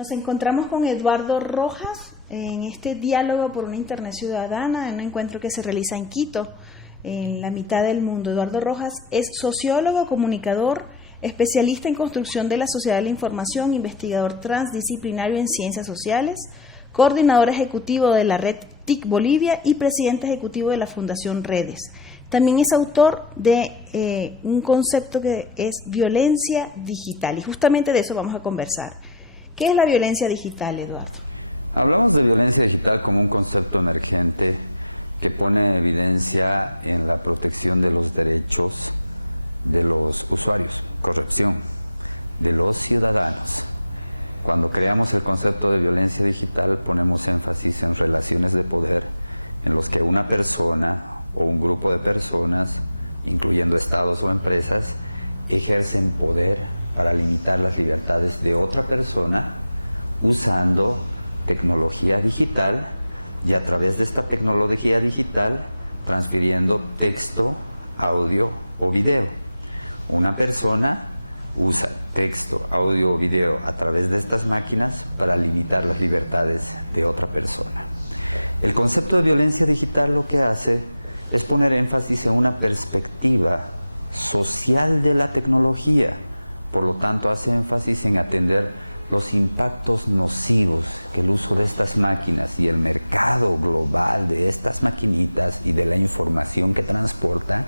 Nos encontramos con Eduardo Rojas en este diálogo por una Internet ciudadana, en un encuentro que se realiza en Quito, en la mitad del mundo. Eduardo Rojas es sociólogo, comunicador, especialista en construcción de la sociedad de la información, investigador transdisciplinario en ciencias sociales, coordinador ejecutivo de la red TIC Bolivia y presidente ejecutivo de la Fundación Redes. También es autor de un concepto que es violencia digital, y justamente de eso vamos a conversar. ¿Qué es la violencia digital, Eduardo? Hablamos de violencia digital como un concepto emergente que pone evidencia en la protección de los derechos de los usuarios, corrección, de los ciudadanos. Cuando creamos el concepto de violencia digital, ponemos énfasis en relaciones de poder en los que una persona o un grupo de personas, incluyendo estados o empresas, ejercen poder para limitar las libertades de otra persona usando tecnología digital y a través de esta tecnología digital transfiriendo texto, audio o video. Una persona usa texto, audio o video a través de estas máquinas para limitar las libertades de otra persona. El concepto de violencia digital lo que hace es poner énfasis en una perspectiva social de la tecnología. Por lo tanto, hace énfasis en atender los impactos nocivos que el uso de estas máquinas y el mercado global de estas maquinitas y de la información que transporta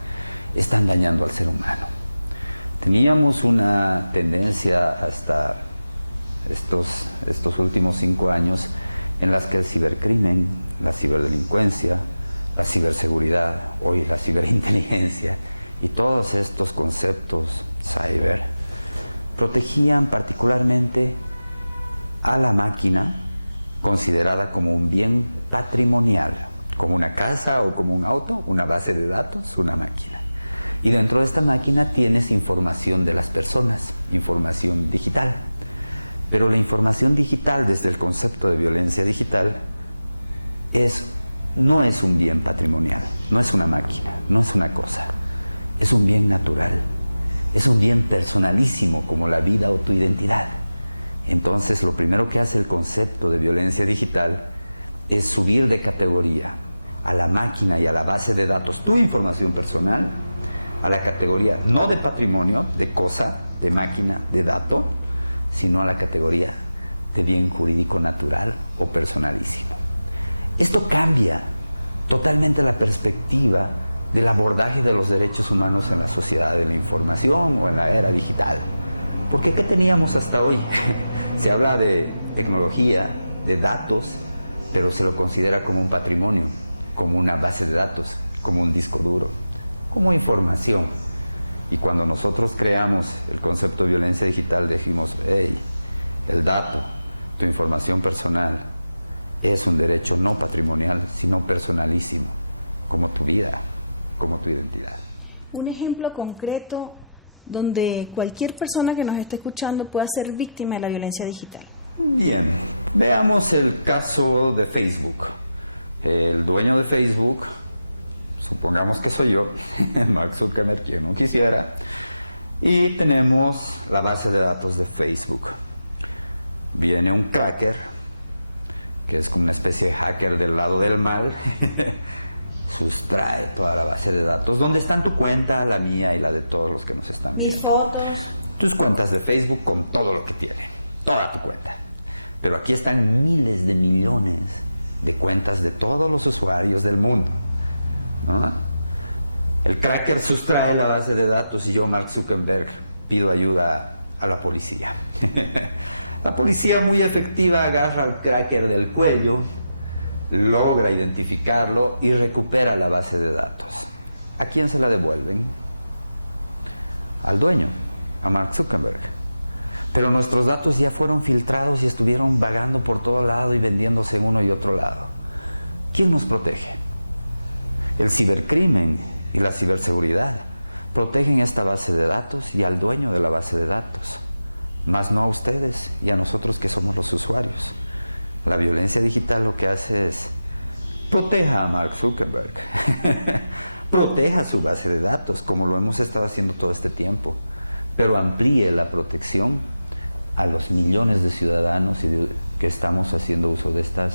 están dañando al ser humano. Teníamos una tendencia hasta estos últimos 5 años en las que el cibercrimen, la ciberdelincuencia, la ciberseguridad, hoy la ciberinteligencia y todos estos conceptos cyber protegían particularmente a la máquina considerada como un bien patrimonial, como una casa o como un auto, una base de datos, una máquina. Y dentro de esta máquina tienes información de las personas, información digital. Pero la información digital, desde el concepto de violencia digital, no es un bien patrimonial, no es una máquina, no es una cosa, es un bien natural, es un bien personalísimo como la vida o tu identidad. Entonces, lo primero que hace el concepto de violencia digital es subir de categoría a la máquina y a la base de datos tu información personal, a la categoría no de patrimonio, de cosa, de máquina, de dato, sino a la categoría de bien jurídico natural o personalísimo. Esto cambia totalmente la perspectiva del abordaje de los derechos humanos en la sociedad de la información o en la era digital. Porque ¿qué teníamos hasta hoy? Se habla de tecnología, de datos, pero se lo considera como un patrimonio, como una base de datos, como un disco duro, como información. Y cuando nosotros creamos el concepto de violencia digital, decimos, hey, el dato, tu información personal, es un derecho no patrimonial, sino personalísimo, como tu vida, como tu identidad. Un ejemplo concreto donde cualquier persona que nos esté escuchando pueda ser víctima de la violencia digital. Bien, veamos el caso de Facebook. El dueño de Facebook, supongamos que soy yo, Mark Zuckerberg, quien no quisiera, y tenemos la base de datos de Facebook. Viene un cracker, que es como una especie de hacker del lado del mal, sustrae toda la base de datos, donde están tu cuenta, la mía y la de todos los que nos están viendo. Mis fotos. Tus cuentas de Facebook con todo lo que tiene, toda tu cuenta. Pero aquí están miles de millones de cuentas de todos los usuarios del mundo, ¿no? El cracker sustrae la base de datos y yo, Mark Zuckerberg, pido ayuda a la policía. La policía, muy efectiva, agarra al cracker del cuello, logra identificarlo y recupera la base de datos. ¿A quién se la devuelven? Al dueño, a Mark Zuckerberg. Pero nuestros datos ya fueron filtrados y estuvieron vagando por todo lado y vendiéndose en uno y otro lado. ¿Quién nos protege? El cibercrimen y la ciberseguridad protegen esta base de datos y al dueño de la base de datos, más no a ustedes y a nosotros que somos los usuarios. La violencia digital lo que hace es proteja a Mark Zuckerberg, proteja su base de datos, como lo hemos estado haciendo todo este tiempo, pero amplíe la protección a los millones de ciudadanos que estamos haciendo uso de estas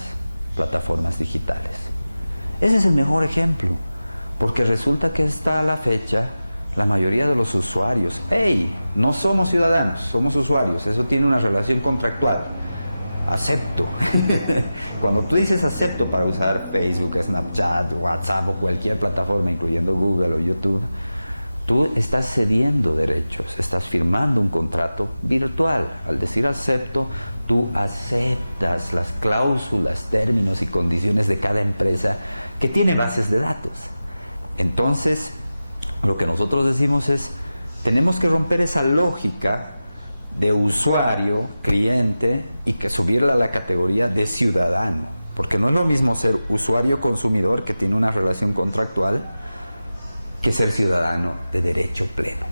plataformas digitales. Ese es el mejor ejemplo, porque resulta que hasta la fecha la mayoría de los usuarios, no somos ciudadanos, somos usuarios, eso tiene una relación contractual. Acepto. Cuando tú dices acepto para usar Facebook, Snapchat, WhatsApp o cualquier plataforma, incluyendo Google o YouTube, tú estás cediendo derechos, estás firmando un contrato virtual. Al decir acepto, tú aceptas las cláusulas, términos y condiciones de cada empresa que tiene bases de datos. Entonces, lo que nosotros decimos es, tenemos que romper esa lógica de usuario, cliente, y que subirla a la categoría de ciudadano, porque no es lo mismo ser usuario-consumidor, que tiene una relación contractual, que ser ciudadano de derecho pleno.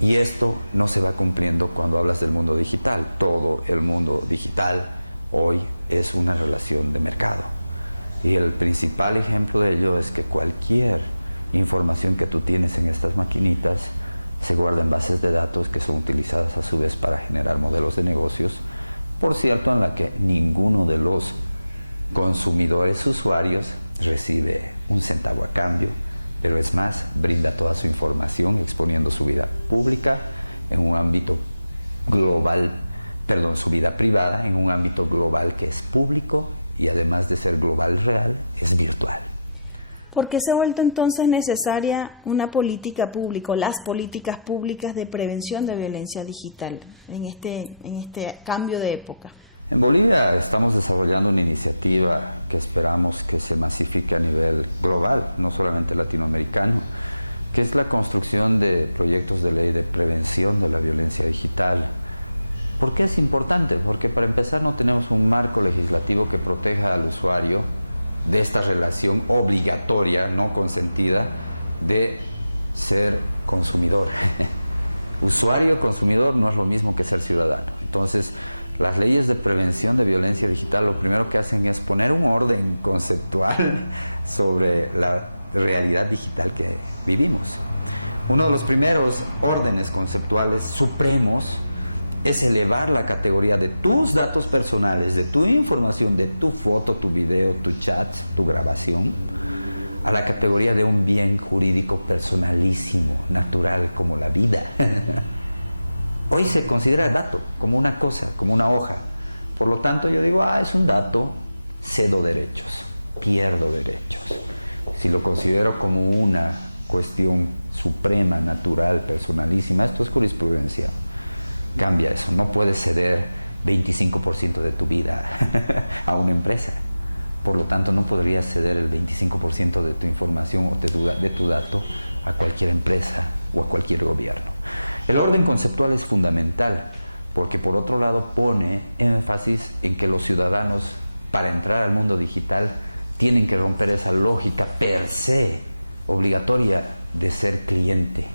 Y esto no se va cumpliendo cuando hablas del mundo digital. Todo el mundo digital hoy es una relación de mercado. Y el principal ejemplo de ello es que cualquier información que tú tienes en estas maquinitas se guarda en bases de datos que son utilizadas a su vez para generar modelos de negocios, por cierto, en la que ninguno de los consumidores usuarios recibe un centavo a cambio, pero es más, brinda toda su información exponiendo su vida pública en un ámbito global, su vida privada en un ámbito global que es público y además de ser global real, es virtual. ¿Por qué se ha vuelto entonces necesaria una política pública o las políticas públicas de prevención de violencia digital en este cambio de época? En Bolivia estamos desarrollando una iniciativa que esperamos que se masifique a nivel global, no solamente latinoamericano, que es la construcción de proyectos de ley de prevención de la violencia digital. ¿Por qué es importante? Porque para empezar no tenemos un marco legislativo que proteja al usuario de esta relación obligatoria, no consentida, de ser consumidor. Usuario-consumidor no es lo mismo que ser ciudadano. Entonces, las leyes de prevención de violencia digital lo primero que hacen es poner un orden conceptual sobre la realidad digital que vivimos. Uno de los primeros órdenes conceptuales supremos es elevar la categoría de tus datos personales, de tu información, de tu foto, tu video, tu chat, tu grabación, a la categoría de un bien jurídico personalísimo, natural, como la vida. Hoy se considera el dato como una cosa, como una hoja. Por lo tanto, yo digo, es un dato, cedo derechos, pierdo derechos. Si lo considero como una cuestión suprema, natural, personalísima, esto es jurisprudencia. Cambia eso, no puedes ceder 25% de tu vida a una empresa. Por lo tanto, no podrías ceder el 25% de tu información o de tu dato a cualquier empresa o a cualquier gobierno. El orden conceptual es fundamental porque, por otro lado, pone énfasis en que los ciudadanos, para entrar al mundo digital, tienen que romper esa lógica per se obligatoria de ser cliente,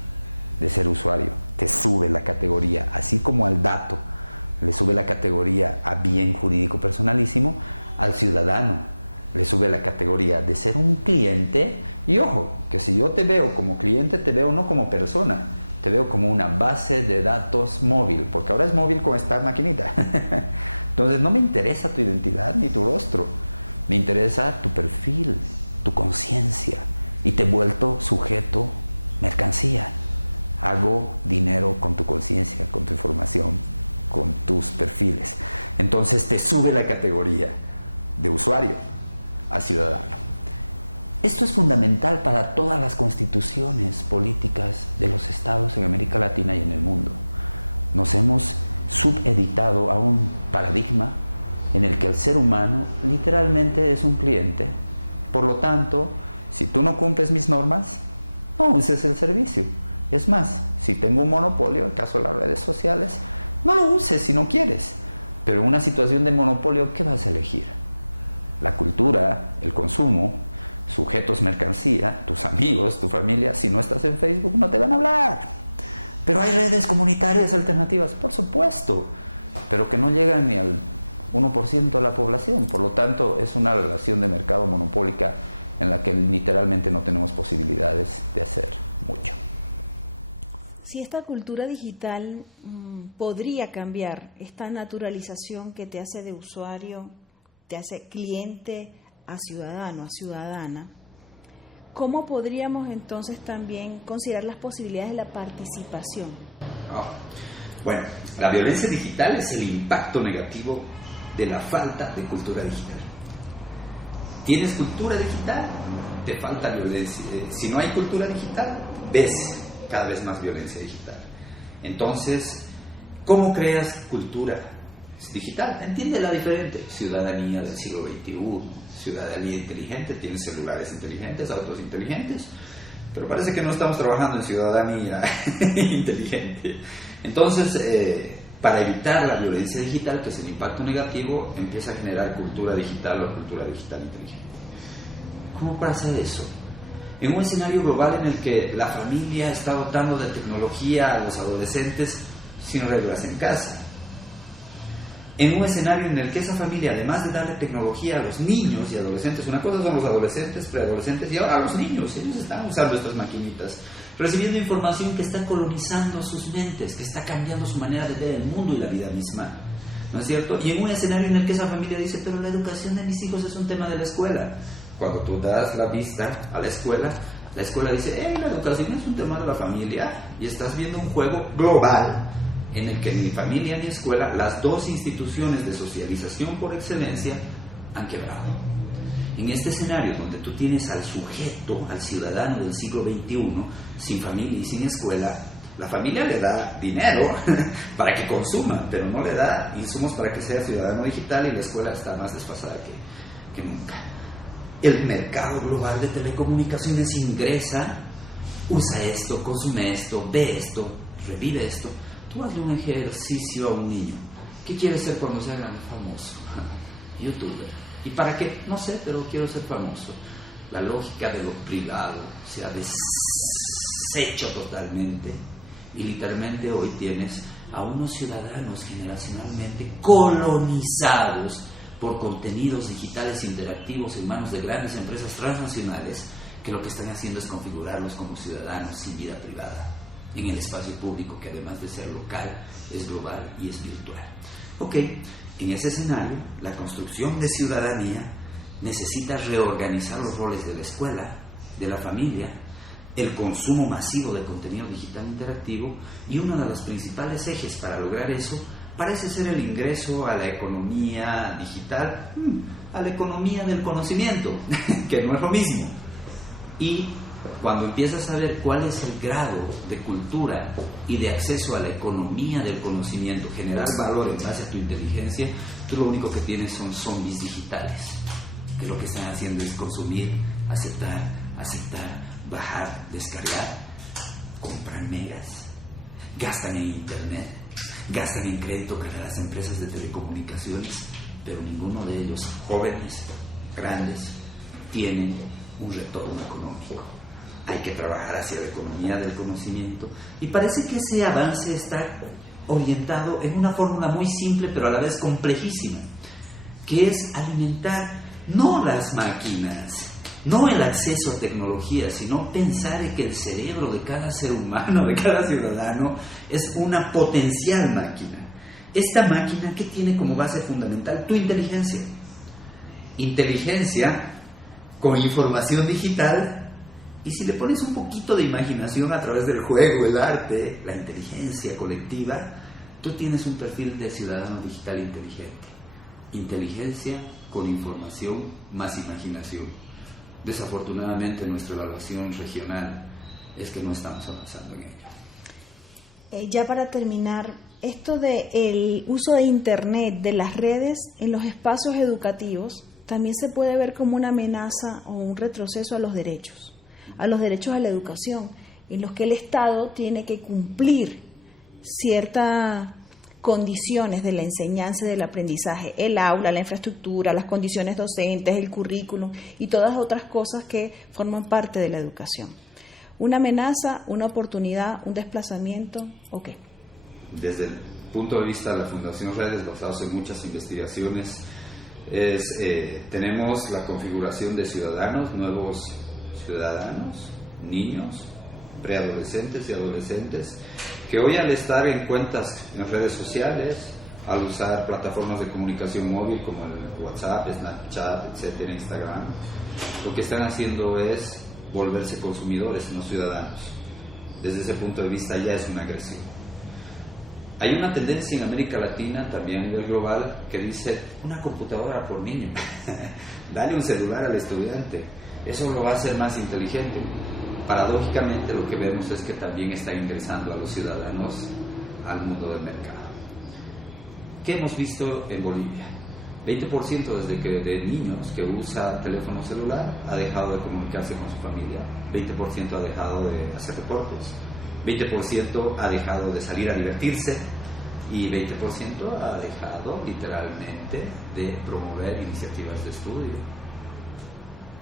de ser usuario. Te sube la categoría, así como al dato le sube la categoría a bien jurídico personalísimo, al ciudadano le sube la categoría de ser un cliente. Y ojo, que si yo te veo como cliente, te veo no como persona, te veo como una base de datos móvil, porque ahora es móvil con esta maquinita. Entonces no me interesa tu identidad ni tu rostro, me interesa tu perfil, tu conciencia, y te he vuelto sujeto, mercancía. Hago dinero con tu conciencia, con tu información, con tus perfiles. Entonces te sube la categoría de usuario a ciudadano. Esto es fundamental para todas las constituciones políticas de los estados en América Latina y en el mundo. Nos hemos subeditado a un paradigma en el que el ser humano literalmente es un cliente. Por lo tanto, si tú no cumples mis normas, no uses el servicio. Es más, si tengo un monopolio, el caso de las redes sociales, no lo uses si no quieres. Pero en una situación de monopolio, ¿qué vas a elegir? La cultura, el consumo, sujetos mercancía, tus amigos, tu familia. Si no estás en Facebook, no te van a hablar. Pero hay redes comunitarias alternativas, por supuesto, pero que no llegan ni al 1% de la población. Por lo tanto, es una relación de mercado monopólica en la que literalmente no tenemos posibilidades de hacer mucho. Si esta cultura digital podría cambiar esta naturalización que te hace de usuario, te hace cliente a ciudadano, a ciudadana, ¿cómo podríamos entonces también considerar las posibilidades de la participación? Bueno, la violencia digital es el impacto negativo de la falta de cultura digital. ¿Tienes cultura digital? Te falta violencia. Si no hay cultura digital, ves cada vez más violencia digital. Entonces, ¿cómo creas cultura digital? Entiéndela diferente. Ciudadanía del siglo XXI, ciudadanía inteligente, tienes celulares inteligentes, autos inteligentes, pero parece que no estamos trabajando en ciudadanía inteligente. Entonces, para evitar la violencia digital, que es el impacto negativo, empieza a generar cultura digital o cultura digital inteligente. ¿Cómo pasa eso? En un escenario global en el que la familia está dotando de tecnología a los adolescentes sin reglas en casa. En un escenario en el que esa familia, además de darle tecnología a los niños y adolescentes, una cosa son los adolescentes, preadolescentes y ahora los niños, ellos están usando estas maquinitas, recibiendo información que está colonizando sus mentes, que está cambiando su manera de ver el mundo y la vida misma, ¿no es cierto? Y en un escenario en el que esa familia dice, pero la educación de mis hijos es un tema de la escuela. Cuando tú das la vista a la escuela dice, la educación es un tema de la familia, y estás viendo un juego global en el que ni familia ni escuela, las dos instituciones de socialización por excelencia, han quebrado. En este escenario donde tú tienes al sujeto, al ciudadano del siglo XXI, sin familia y sin escuela, la familia le da dinero para que consuma, pero no le da insumos para que sea ciudadano digital, y la escuela está más desfasada que nunca. El mercado global de telecomunicaciones ingresa, usa esto, consume esto, ve esto, revive esto. Tú hazle un ejercicio a un niño. ¿Qué quiere ser cuando sea grande? Famoso. YouTuber. ¿Y para qué? No sé, pero quiero ser famoso. La lógica de lo privado se ha deshecho totalmente, y literalmente hoy tienes a unos ciudadanos generacionalmente colonizados por contenidos digitales interactivos en manos de grandes empresas transnacionales, que lo que están haciendo es configurarlos como ciudadanos sin vida privada en el espacio público, que además de ser local, es global y es virtual. Ok, en ese escenario, la construcción de ciudadanía necesita reorganizar los roles de la escuela, de la familia, el consumo masivo de contenido digital interactivo, y uno de los principales ejes para lograr eso parece ser el ingreso a la economía digital, a la economía del conocimiento, que no es lo mismo. Y cuando empiezas a ver cuál es el grado de cultura y de acceso a la economía del conocimiento, generar valor en base a tu inteligencia, tú lo único que tienes son zombies digitales, que lo que están haciendo es consumir, aceptar, bajar, descargar, compran megas, gastan en internet, gastan en crédito para las empresas de telecomunicaciones, pero ninguno de ellos, jóvenes, grandes, tienen un retorno económico. Hay que trabajar hacia la economía del conocimiento, y parece que ese avance está orientado en una fórmula muy simple pero a la vez complejísima, que es alimentar no las máquinas, no el acceso a tecnología, sino pensar en que el cerebro de cada ser humano, de cada ciudadano, es una potencial máquina. Esta máquina, ¿qué tiene como base fundamental? Tu inteligencia. Inteligencia con información digital. Y si le pones un poquito de imaginación a través del juego, el arte, la inteligencia colectiva, tú tienes un perfil de ciudadano digital inteligente. Inteligencia con información más imaginación. Desafortunadamente, nuestra evaluación regional es que no estamos avanzando en ello. Ya para terminar, esto del uso de Internet, de las redes en los espacios educativos, también se puede ver como una amenaza o un retroceso a los derechos a la educación, en los que el Estado tiene que cumplir ciertas condiciones de la enseñanza y del aprendizaje, el aula, la infraestructura, las condiciones docentes, el currículum y todas otras cosas que forman parte de la educación. ¿Una amenaza, una oportunidad, un desplazamiento o qué? Desde el punto de vista de la Fundación Redes, basados en muchas investigaciones, tenemos la configuración de ciudadanos, nuevos ciudadanos, niños, preadolescentes y adolescentes, que hoy al estar en cuentas en redes sociales, al usar plataformas de comunicación móvil como el WhatsApp, Snapchat, etcétera, Instagram, lo que están haciendo es volverse consumidores, no ciudadanos. Desde ese punto de vista ya es una agresión. Hay una tendencia en América Latina, también a nivel global, que dice una computadora por niño. Dale un celular al estudiante, eso lo va a hacer más inteligente. Paradójicamente lo que vemos es que también está ingresando a los ciudadanos al mundo del mercado. ¿Qué hemos visto en Bolivia? 20% desde que de niños que usa teléfono celular ha dejado de comunicarse con su familia, 20% ha dejado de hacer deportes, 20% ha dejado de salir a divertirse y 20% ha dejado literalmente de promover iniciativas de estudio.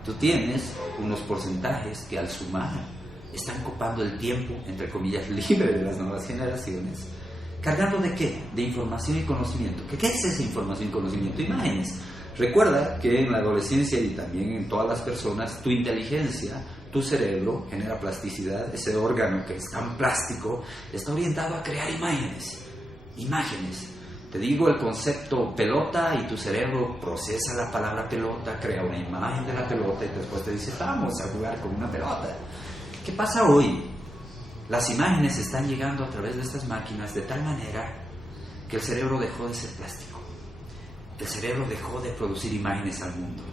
Tú tienes unos porcentajes que al sumar están copando el tiempo, entre comillas, libre de las nuevas generaciones. ¿Cargado de qué? De información y conocimiento. ¿Qué es esa información y conocimiento? Imágenes. Recuerda que en la adolescencia y también en todas las personas, tu inteligencia, tu cerebro genera plasticidad. Ese órgano que es tan plástico está orientado a crear imágenes. Imágenes. Te digo el concepto pelota y tu cerebro procesa la palabra pelota, crea una imagen de la pelota y después te dice, vamos a jugar con una pelota. ¿Qué pasa hoy? Las imágenes están llegando a través de estas máquinas de tal manera que el cerebro dejó de ser plástico. El cerebro dejó de producir imágenes al mundo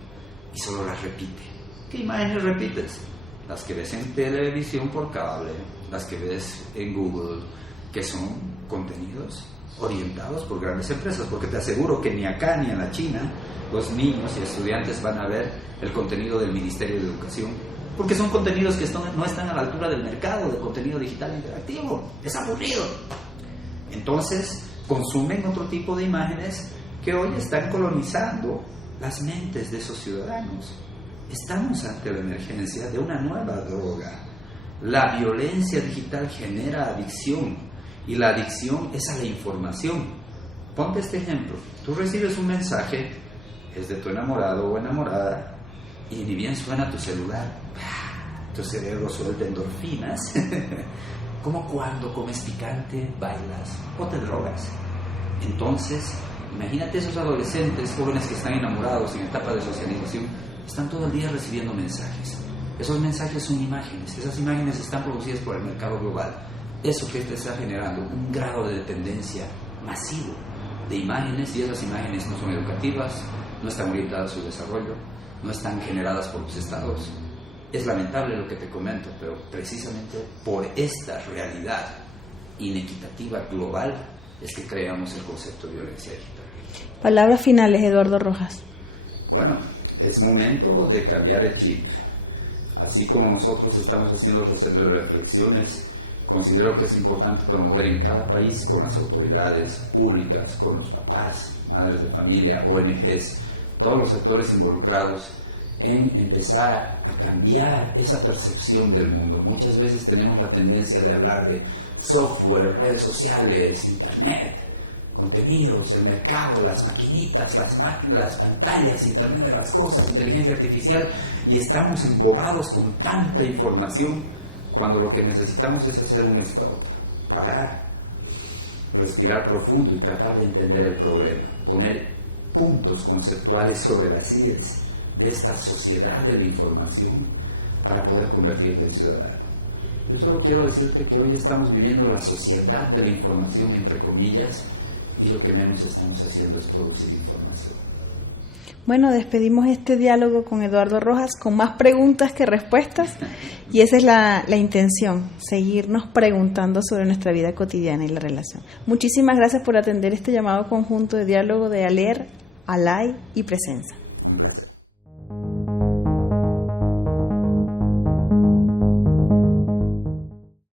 y solo las repite. ¿Qué imágenes repites? Las que ves en televisión por cable, las que ves en Google, que son contenidos orientados por grandes empresas, porque te aseguro que ni acá ni en la China los niños y estudiantes van a ver el contenido del Ministerio de Educación, porque son contenidos que no están a la altura del mercado de contenido digital interactivo. Es aburrido. Entonces consumen otro tipo de imágenes que hoy están colonizando las mentes de esos ciudadanos. Estamos ante la emergencia de una nueva droga. La violencia digital genera adicción y la adicción es a la información. Ponte este ejemplo. Tú recibes un mensaje, es de tu enamorado o enamorada, y ni bien suena tu celular, tu cerebro suelta endorfinas, como cuando comes picante, bailas o te drogas. Entonces, imagínate esos adolescentes, jóvenes que están enamorados en etapa de socialización, están todo el día recibiendo mensajes. Esos mensajes son imágenes, esas imágenes están producidas por el mercado global. Eso que te está generando un grado de dependencia masivo de imágenes, y esas imágenes no son educativas, no están orientadas a su desarrollo, no están generadas por los estados. Es lamentable lo que te comento, pero precisamente por esta realidad inequitativa global es que creamos el concepto de violencia digital. Palabras finales, Eduardo Rojas. Bueno, es momento de cambiar el chip. Así como nosotros estamos haciendo reflexiones, considero que es importante promover en cada país con las autoridades públicas, con los papás, madres de familia, ONGs, todos los actores involucrados en empezar a cambiar esa percepción del mundo. Muchas veces tenemos la tendencia de hablar de software, redes sociales, internet, contenidos, el mercado, las maquinitas, las pantallas, internet de las cosas, inteligencia artificial, y estamos embobados con tanta información cuando lo que necesitamos es hacer un stop, parar, respirar profundo y tratar de entender el problema, poner puntos conceptuales sobre las IES de esta sociedad de la información para poder convertirte en ciudadano. Yo solo quiero decirte que hoy estamos viviendo la sociedad de la información, entre comillas, y lo que menos estamos haciendo es producir información. Bueno, despedimos este diálogo con Eduardo Rojas con más preguntas que respuestas, y esa es la intención, seguirnos preguntando sobre nuestra vida cotidiana y la relación. Muchísimas gracias por atender este llamado conjunto de diálogo de ALER, ALAI y Presenza. Un placer.